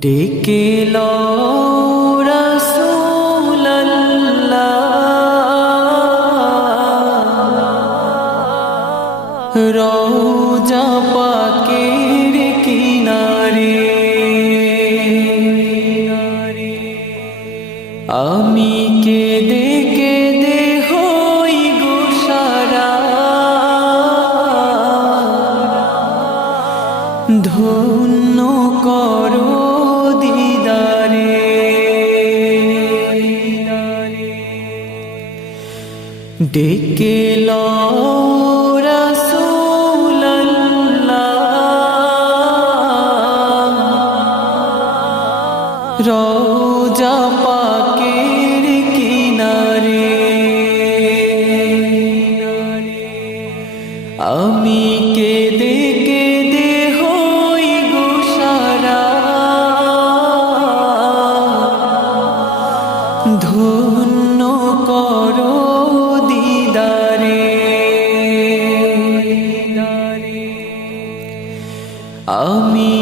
ডেকে লও রাসূলুল্লাহ রওজা পাকের কিনারে আমি কেঁদে কেঁদে হই গো সারা ধন্য করো দিদারে ডেকে লও রাসূলুল্লাহ রওজা পাকের কিনারে আমি কেঁদে কেঁদে হই গো সারা ধন্য করো দিদারে আমি